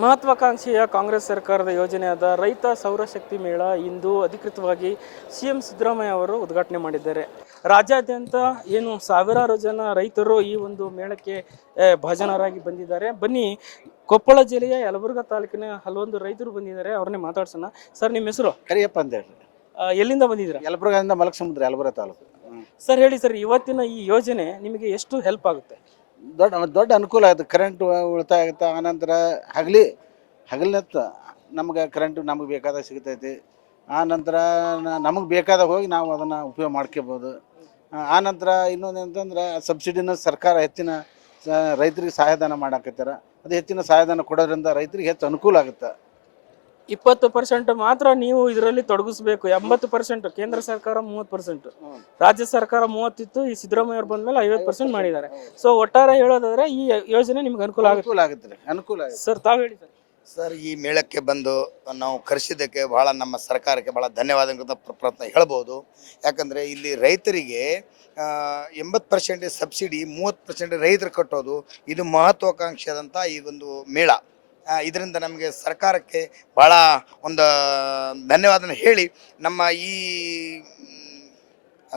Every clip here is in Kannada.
ಮಹತ್ವಾಕಾಂಕ್ಷೆಯ ಕಾಂಗ್ರೆಸ್ ಸರ್ಕಾರದ ಯೋಜನೆಯಾದ ರೈತ ಸೌರಶಕ್ತಿ ಮೇಳ ಇಂದು ಅಧಿಕೃತವಾಗಿ ಸಿಎಂ ಸಿದ್ದರಾಮಯ್ಯ ಅವರು ಉದ್ಘಾಟನೆ ಮಾಡಿದ್ದಾರೆ. ರಾಜ್ಯಾದ್ಯಂತ ಏನು ಸಾವಿರಾರು ಜನ ರೈತರು ಈ ಒಂದು ಮೇಳಕ್ಕೆ ಭಾಜನರಾಗಿ ಬಂದಿದ್ದಾರೆ. ಬನ್ನಿ, ಕೊಪ್ಪಳ ಜಿಲ್ಲೆಯ ಯಲಬುರ್ಗಾ ತಾಲೂಕಿನ ಹಲವೊಂದು ರೈತರು ಬಂದಿದ್ದಾರೆ, ಅವ್ರನ್ನೇ ಮಾತಾಡ್ಸೋಣ. ಸರ್, ನಿಮ್ಮ ಹೆಸರು? ಕರಿಯಪ್ಪ ಅಂತ ಹೇಳಿ. ಎಲ್ಲಿಂದ ಬಂದಿದ್ದೀರಾ? ಯಲಬುರ್ಗಾದಿಂದ ಮಲಕಸಮುದ್ರ, ಯಲಬುರ್ಗಾ ತಾಲೂಕು. ಸರ್, ಹೇಳಿ ಸರ್, ಇವತ್ತಿನ ಈ ಯೋಜನೆ ನಿಮಗೆ ಎಷ್ಟು ಹೆಲ್ಪ್ ಆಗುತ್ತೆ? ದೊಡ್ಡ ಅನುಕೂಲ ಆಗುತ್ತೆ. ಕರೆಂಟ್ ಉಳಿತಾಯ ಆಗುತ್ತೆ. ಆನಂತರ ಹಗಲಿನತ್ತ ನಮ್ಗೆ ಕರೆಂಟ್ ನಮಗೆ ಬೇಕಾದಾಗ ಸಿಗ್ತೈತಿ. ಆನಂತರ ನಮಗೆ ಬೇಕಾದಾಗ ಹೋಗಿ ನಾವು ಅದನ್ನು ಉಪಯೋಗ ಮಾಡ್ಕೋಬೋದು. ಆನಂತರ ಇನ್ನೊಂದು ಅಂತಂದ್ರೆ ಸಬ್ಸಿಡಿನ ಸರ್ಕಾರ ಹೆಚ್ಚಿನ ರೈತರಿಗೆ ಸಹಾಯಧನ ಮಾಡಾಕತ್ತಾರ. ಅದು ಹೆಚ್ಚಿನ ಸಹಾಯಧನ ಕೊಡೋದ್ರಿಂದ ರೈತರಿಗೆ ಹೆಚ್ಚು ಅನುಕೂಲ ಆಗುತ್ತೆ. 20% ಮಾತ್ರ ನೀವು ಇದರಲ್ಲಿ ತೊಡಗಿಸ್ಬೇಕು. 80% ಕೇಂದ್ರ ಸರ್ಕಾರ 30%, ರಾಜ್ಯ ಸರ್ಕಾರ 30 ಇತ್ತು. ಈ ಸಿದ್ದರಾಮಯ್ಯ ಅವರು ಬಂದ್ಮೇಲೆ 50% ಮಾಡಿದ್ದಾರೆ. ಸೊ ಒಟ್ಟಾರೆ ಹೇಳೋದಾದ್ರೆ ಈ ಯೋಜನೆ ನಿಮ್ಗೆ ಅನುಕೂಲ ಆಗುತ್ತೆ. ಅನುಕೂಲ. ಸರ್, ತಾವು ಹೇಳಿ ಸರ್. ಸರ್, ಈ ಮೇಳಕ್ಕೆ ಬಂದು ನಾವು ಕರೆಸಿದ್ದಕ್ಕೆ ಬಹಳ ನಮ್ಮ ಸರ್ಕಾರಕ್ಕೆ ಬಹಳ ಧನ್ಯವಾದ ಪ್ರಯತ್ನ ಹೇಳ್ಬೋದು. ಯಾಕಂದರೆ ಇಲ್ಲಿ ರೈತರಿಗೆ 80% ಸಬ್ಸಿಡಿ, 30% ರೈತರು ಕಟ್ಟೋದು, ಇದು ಮಹತ್ವಾಕಾಂಕ್ಷೆಯಾದಂಥ ಈ ಒಂದು ಮೇಳ. ಇದರಿಂದ ನಮಗೆ ಸರ್ಕಾರಕ್ಕೆ ಭಾಳ ಒಂದು ಧನ್ಯವಾದನ ಹೇಳಿ, ನಮ್ಮ ಈ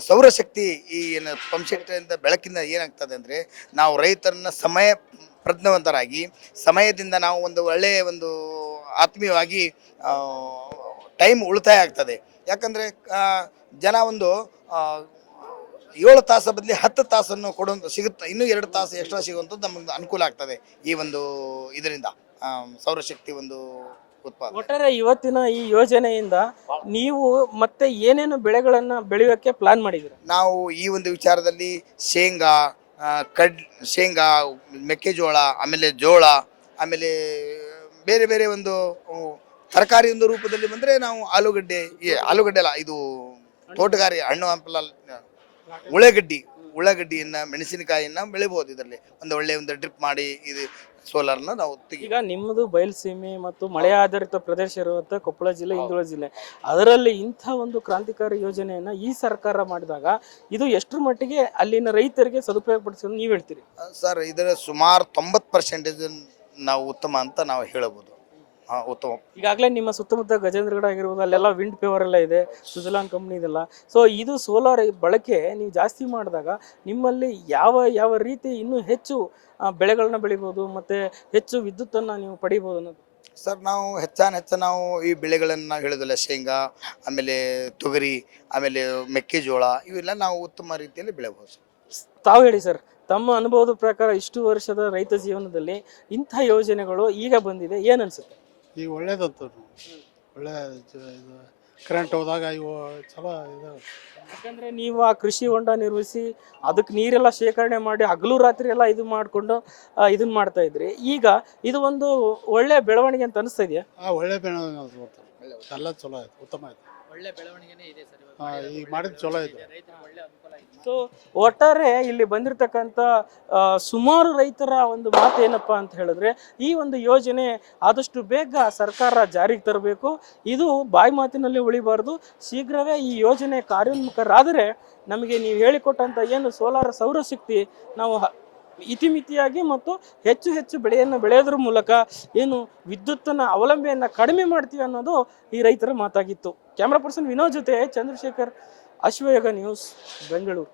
ಸೌರಶಕ್ತಿ ಈ ಏನು ಪಂಪ್ಸೆಟ್ಟಿಂದ ಬೆಳಕಿಂದ ಏನಾಗ್ತದೆ ಅಂದರೆ, ನಾವು ರೈತರನ್ನ ಸಮಯ ಪ್ರಜ್ಞಾವಂತರಾಗಿ ಸಮಯದಿಂದ ನಾವು ಒಂದು ಒಳ್ಳೆಯ ಒಂದು ಆತ್ಮೀಯವಾಗಿ ಟೈಮ್ ಉಳಿತಾಯ ಆಗ್ತದೆ. ಯಾಕಂದರೆ ಜನ ಒಂದು 7 ತಾಸು ಬದಲಿ 10 ತಾಸನ್ನು ಕೊಡುವಂಥ ಸಿಗುತ್ತೆ. ಇನ್ನೂ 2 ತಾಸು ಎಕ್ಸ್ಟ್ರಾ ಸಿಗುವಂಥದ್ದು ನಮಗೆ ಅನುಕೂಲ ಆಗ್ತದೆ ಈ ಒಂದು ಇದರಿಂದ, ಸೌರಶಕ್ತಿ ಒಂದು ಉತ್ಪಾದನೆ. ಒಟ್ಟಾರೆ ಇವತ್ತಿನ ಈ ಯೋಜನೆಯಿಂದ ನೀವು ಮತ್ತೆ ಏನೇನು ಬೆಳೆಗಳನ್ನ ಬೆಳೆಯೋಕೆ ಪ್ಲಾನ್ ಮಾಡಿದ್ದೀರಾ? ನಾವು ಈ ಒಂದು ವಿಚಾರದಲ್ಲಿ ಶೇಂಗಾ, ಮೆಕ್ಕೆಜೋಳ, ಆಮೇಲೆ ಜೋಳ, ಆಮೇಲೆ ಬೇರೆ ಬೇರೆ ಒಂದು ತರಕಾರಿ ಒಂದು ರೂಪದಲ್ಲಿ ಬಂದರೆ ನಾವು ಆಲೂಗಡ್ಡೆ ಅಲ್ಲ, ಇದು ತೋಟಗಾರಿ ಹಣ್ಣು ಹಂಪಲ ಉಳ್ಳಾಗಡ್ಡಿಯನ್ನು, ಮೆಣಸಿನಕಾಯಿಯನ್ನು ಬೆಳಿಬೋದು. ಇದರಲ್ಲಿ ಒಳ್ಳೆಯ ಒಂದು ಡ್ರಿಪ್ ಮಾಡಿ ಇದು ಸೋಲಾರ್ನ ನಾವು ಈಗ ನಿಮ್ಮದು ಬಯಲುಸೀಮೆ ಮತ್ತು ಮಳೆ ಆಧಾರಿತ ಪ್ರದೇಶ ಇರುವಂಥ ಕೊಪ್ಪಳ ಜಿಲ್ಲೆ, ಹಿಂದುಳಿದ ಜಿಲ್ಲೆ, ಅದರಲ್ಲಿ ಇಂಥ ಒಂದು ಕ್ರಾಂತಿಕಾರಿ ಯೋಜನೆಯನ್ನು ಈ ಸರ್ಕಾರ ಮಾಡಿದಾಗ ಇದು ಎಷ್ಟರ ಮಟ್ಟಿಗೆ ಅಲ್ಲಿನ ರೈತರಿಗೆ ಸದುಪಯೋಗ ಪಡಿಸೋದು ನೀವು ಹೇಳ್ತೀರಿ? ಸರ್, ಇದರ ಸುಮಾರು 90% ನಾವು ಉತ್ತಮ ಅಂತ ನಾವು ಹೇಳಬಹುದು. ಉತ್ತಮ. ಈಗಾಗಲೇ ನಿಮ್ಮ ಸುತ್ತಮುತ್ತ ಗಜೇಂದ್ರಗಡ ಆಗಿರ್ಬೋದು, ಅಲ್ಲೆಲ್ಲ ವಿಂಡ್ ಪವರ್ ಎಲ್ಲ ಇದೆ, ಸುಜಲಾನ್ ಕಂಪ್ನಿ ಇದೆಲ್ಲ. ಸೊ ಇದು ಸೋಲಾರ್ ಬಳಕೆ ನೀವು ಜಾಸ್ತಿ ಮಾಡಿದಾಗ ನಿಮ್ಮಲ್ಲಿ ಯಾವ ರೀತಿ ಇನ್ನೂ ಹೆಚ್ಚು ಬೆಳೆಗಳನ್ನ ಬೆಳಿಬೋದು ಮತ್ತು ಹೆಚ್ಚು ವಿದ್ಯುತ್ತನ್ನು ನೀವು ಪಡಿಬೋದು ಅನ್ನೋದು? ಸರ್, ನಾವು ಹೆಚ್ಚು ನಾವು ಈ ಬೆಳೆಗಳನ್ನು ನಾವು ಹೇಳೋದಿಲ್ಲ. ಶೇಂಗಾ, ಆಮೇಲೆ ತೊಗರಿ, ಆಮೇಲೆ ಮೆಕ್ಕೆಜೋಳ, ಇವೆಲ್ಲ ನಾವು ಉತ್ತಮ ರೀತಿಯಲ್ಲಿ ಬೆಳೆಬೋದು. ತಾವು ಹೇಳಿ ಸರ್, ತಮ್ಮ ಅನುಭವದ ಪ್ರಕಾರ ಇಷ್ಟು ವರ್ಷದ ರೈತ ಜೀವನದಲ್ಲಿ ಇಂಥ ಯೋಜನೆಗಳು ಈಗ ಬಂದಿದೆ, ಏನು ಅನಿಸುತ್ತೆ? ಈಗ ಒಳ್ಳೇದಂತ ಒಳ್ಳೆ ಇದು ಕರೆಂಟ್ ಹೋದಾಗ ಇವು ಚಲೋ ಇದು. ಯಾಕಂದರೆ ನೀವು ಆ ಕೃಷಿ ಹೊಂಡ ನಿರ್ಮಿಸಿ ಅದಕ್ಕೆ ನೀರೆಲ್ಲ ಶೇಖರಣೆ ಮಾಡಿ ಹಗಲು ರಾತ್ರಿ ಎಲ್ಲ ಇದು ಮಾಡಿಕೊಂಡು ಇದನ್ನ ಮಾಡ್ತಾ ಇದ್ರಿ. ಈಗ ಇದು ಒಂದು ಒಳ್ಳೆ ಬೆಳವಣಿಗೆ ಅಂತ ಅನಿಸ್ತಾ ಇದೆಯಾ? ಒಳ್ಳೆ ಬೆಳವಣಿಗೆ ಎಲ್ಲ ಚಲೋ ಆಯ್ತು, ಉತ್ತಮ ಆಯ್ತು. ಒಳ್ಳೆ ಬೆಳವಣಿಗೆನೇ ಇದೆ ಸರ್ ಈಗ ಮಾಡಿದ್ದು ಚಲೋ ಆಯ್ತು. ಸೊ ಒಟ್ಟಾರೆ ಇಲ್ಲಿ ಬಂದಿರತಕ್ಕಂಥ ಸುಮಾರು ರೈತರ ಒಂದು ಮಾತು ಏನಪ್ಪ ಅಂತ ಹೇಳಿದ್ರೆ, ಈ ಒಂದು ಯೋಜನೆ ಆದಷ್ಟು ಬೇಗ ಸರ್ಕಾರ ಜಾರಿಗೆ ತರಬೇಕು. ಇದು ಬಾಯಿ ಮಾತಿನಲ್ಲಿ ಉಳಿಬಾರ್ದು. ಶೀಘ್ರವೇ ಈ ಯೋಜನೆ ಕಾರ್ಯೋನ್ಮುಖರಾದರೆ ನಮಗೆ ನೀವು ಹೇಳಿಕೊಟ್ಟಂಥ ಏನು ಸೌರಶಕ್ತಿ ನಾವು ಇತಿಮಿತಿಯಾಗಿ ಮತ್ತು ಹೆಚ್ಚು ಬೆಳೆಯನ್ನು ಬೆಳೆಯೋದ್ರ ಮೂಲಕ ಏನು ವಿದ್ಯುತ್ತನ್ನು ಅವಲಂಬನೆಯನ್ನು ಕಡಿಮೆ ಮಾಡ್ತೀವಿ ಅನ್ನೋದು ಈ ರೈತರ ಮಾತಾಗಿತ್ತು. ಕ್ಯಾಮ್ರಾ ಪರ್ಸನ್ ವಿನೋದ್ ಜೊತೆ ಚಂದ್ರಶೇಖರ್, ಅಶ್ವಯೋಗ ನ್ಯೂಸ್, ಬೆಂಗಳೂರು.